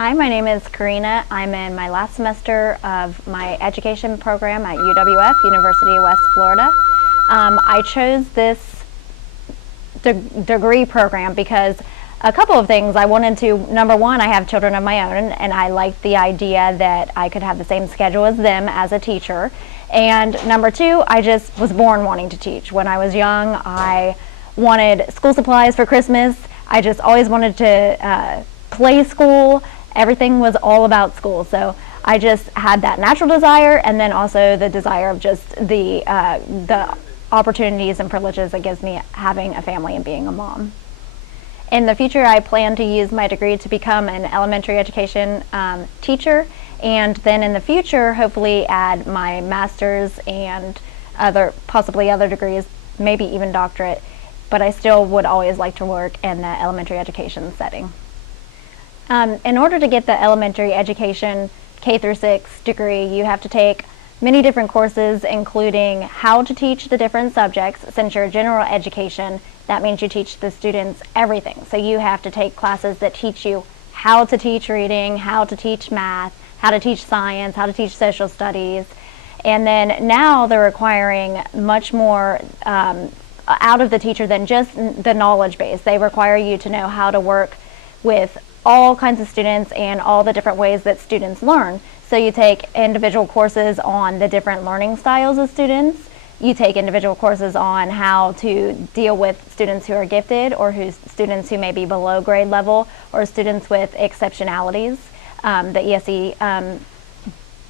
Hi, my name is Karina. I'm in my last semester of my education program at UWF, University of West Florida. I chose this degree program because a couple of things. I wanted to, number one, I have children of my own, and I liked the idea that I could have the same schedule as them as a teacher. And number two, I just was born wanting to teach. When I was young, I wanted school supplies for Christmas. I just always wanted to play school. Everything was all about school. So I just had that natural desire, and then also the desire of just the opportunities and privileges that gives me having a family and being a mom. In the future, I plan to use my degree to become an elementary education teacher, and then in the future, hopefully add my master's and possibly other degrees, maybe even doctorate, but I still would always like to work in the elementary education setting. In order to get the elementary education K through 6 degree, you have to take many different courses, including how to teach the different subjects. Since you're general education, that means you teach the students everything. So you have to take classes that teach you how to teach reading, how to teach math, how to teach science, how to teach social studies. And then now they're requiring much more out of the teacher than just the knowledge base. They require you to know how to work with all kinds of students and all the different ways that students learn. So you take individual courses on the different learning styles of students. You take individual courses on how to deal with students who are gifted, or students who may be below grade level, or students with exceptionalities. The ESE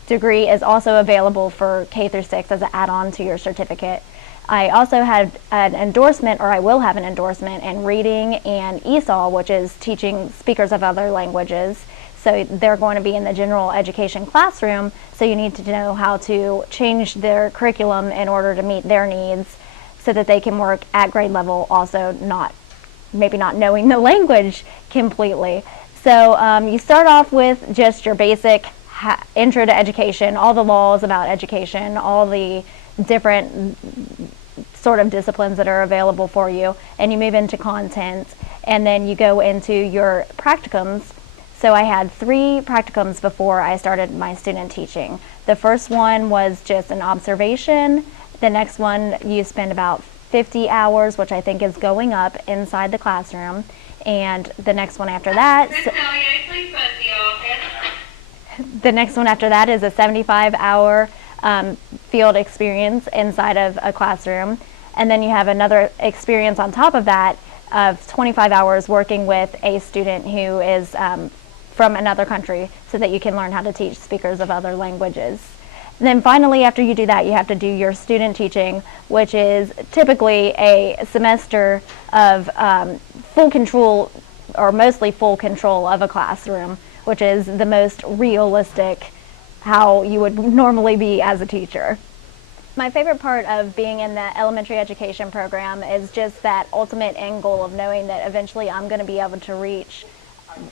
degree is also available for K through 6 as an add-on to your certificate. I also had an endorsement, or I will have an endorsement in reading and ESOL, which is teaching speakers of other languages. So they're going to be in the general education classroom, so you need to know how to change their curriculum in order to meet their needs so that they can work at grade level, also maybe not knowing the language completely. So you start off with just your basic intro to education, all the laws about education, all the different sort of disciplines that are available for you, and you move into content, and then you go into your practicums. So I had 3 practicums before I started my student teaching. The first one was just an observation. The next one you spend about 50 hours, which I think is going up inside the classroom. And the next one after that, is a 75-hour field experience inside of a classroom. And then you have another experience on top of that of 25 hours working with a student who is from another country, so that you can learn how to teach speakers of other languages. And then finally, after you do that, you have to do your student teaching, which is typically a semester of full control, or mostly full control of a classroom, which is the most realistic how you would normally be as a teacher. My favorite part of being in the elementary education program is just that ultimate end goal of knowing that eventually I'm going to be able to reach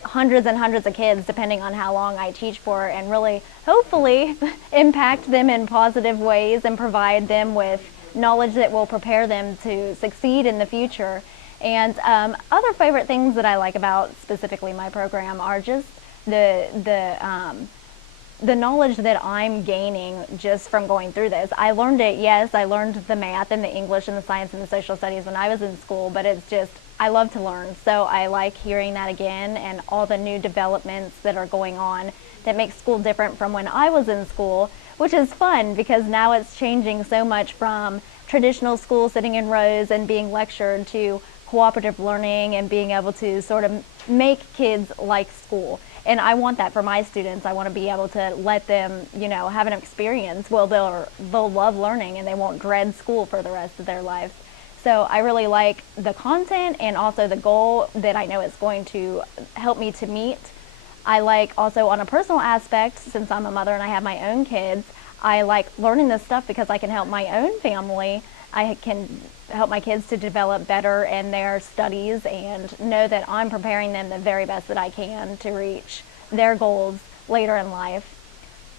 hundreds and hundreds of kids, depending on how long I teach for, and really, hopefully, impact them in positive ways and provide them with knowledge that will prepare them to succeed in the future. And other favorite things that I like about specifically my program are just the knowledge that I'm gaining just from going through this. I learned it, yes, I learned the math and the English and the science and the social studies when I was in school, but it's just, I love to learn. So I like hearing that again, and all the new developments that are going on that make school different from when I was in school, which is fun because now it's changing so much from traditional school sitting in rows and being lectured to cooperative learning and being able to sort of make kids like school. And I want that for my students. I want to be able to let them, have an experience. Well, they'll love learning and they won't dread school for the rest of their lives. So I really like the content and also the goal that I know it's going to help me to meet. I like also on a personal aspect, since I'm a mother and I have my own kids, I like learning this stuff because I can help my own family. I can help my kids to develop better in their studies and know that I'm preparing them the very best that I can to reach their goals later in life.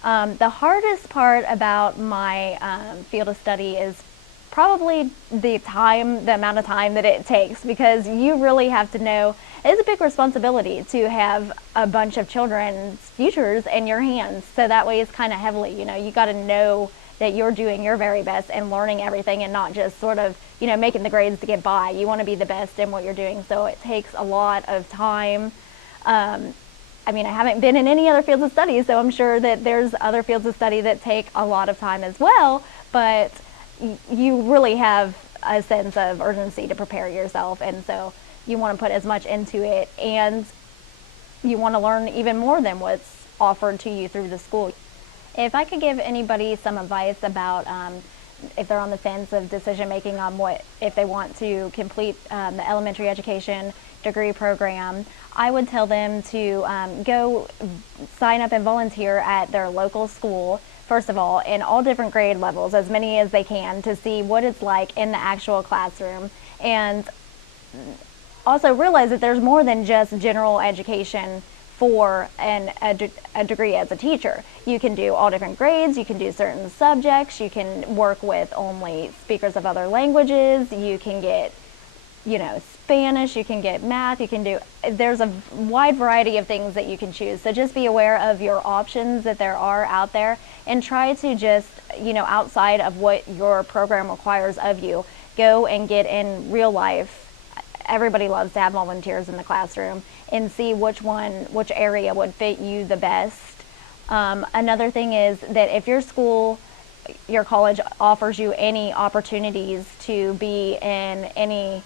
The hardest part about my field of study is probably the amount of time that it takes, because you really have to know. It's a big responsibility to have a bunch of children's futures in your hands. So that way it's kind of heavily, you got to know that you're doing your very best and learning everything, and not just sort of, making the grades to get by. You want to be the best in what you're doing. So it takes a lot of time. I haven't been in any other fields of study, so I'm sure that there's other fields of study that take a lot of time as well, but you really have a sense of urgency to prepare yourself, and so you want to put as much into it, and you want to learn even more than what's offered to you through the school. If I could give anybody some advice about if they're on the fence of decision making on if they want to complete the elementary education degree program, I would tell them to go sign up and volunteer at their local school, first of all, in all different grade levels, as many as they can, to see what it's like in the actual classroom. And also realize that there's more than just general education for a degree as a teacher. You can do all different grades, you can do certain subjects, you can work with only speakers of other languages, you can get Spanish, you can get math, there's a wide variety of things that you can choose. So just be aware of your options that there are out there, and try to just, outside of what your program requires of you, go and get in real life. Everybody loves to have volunteers in the classroom, and see which area would fit you the best. Another thing is that if your college offers you any opportunities to be in any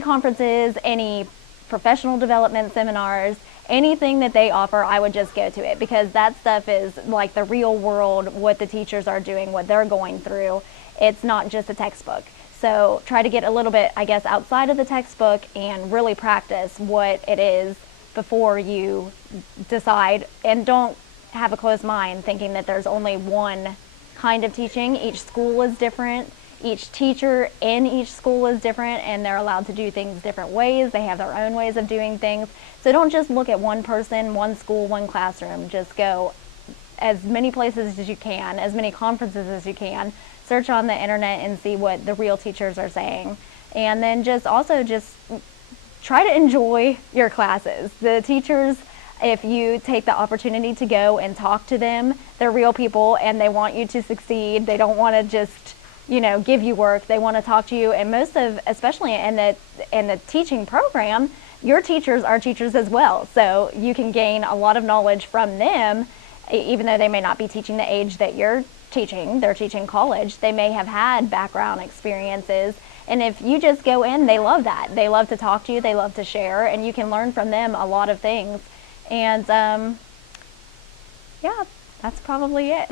conferences, any professional development seminars, anything that they offer, I would just go to it, because that stuff is like the real world, what the teachers are doing, what they're going through. It's not just a textbook. So try to get a little bit, I guess, outside of the textbook and really practice what it is before you decide, and don't have a closed mind thinking that there's only one kind of teaching. Each school is different. Each teacher in each school is different, and they're allowed to do things different ways. They have their own ways of doing things. So don't just look at one person, one school, one classroom. Just go as many places as you can, as many conferences as you can. Search on the internet and see what the real teachers are saying. And then just try to enjoy your classes. The teachers, if you take the opportunity to go and talk to them, they're real people and they want you to succeed. They don't want to just give you work. They want to talk to you, and especially in the teaching program, your teachers are teachers as well. So you can gain a lot of knowledge from them, even though they may not be teaching the age that you're teaching. They're teaching college. They may have had background experiences, and if you just go in, they love that. They love to talk to you. They love to share, and you can learn from them a lot of things. And yeah, that's probably it.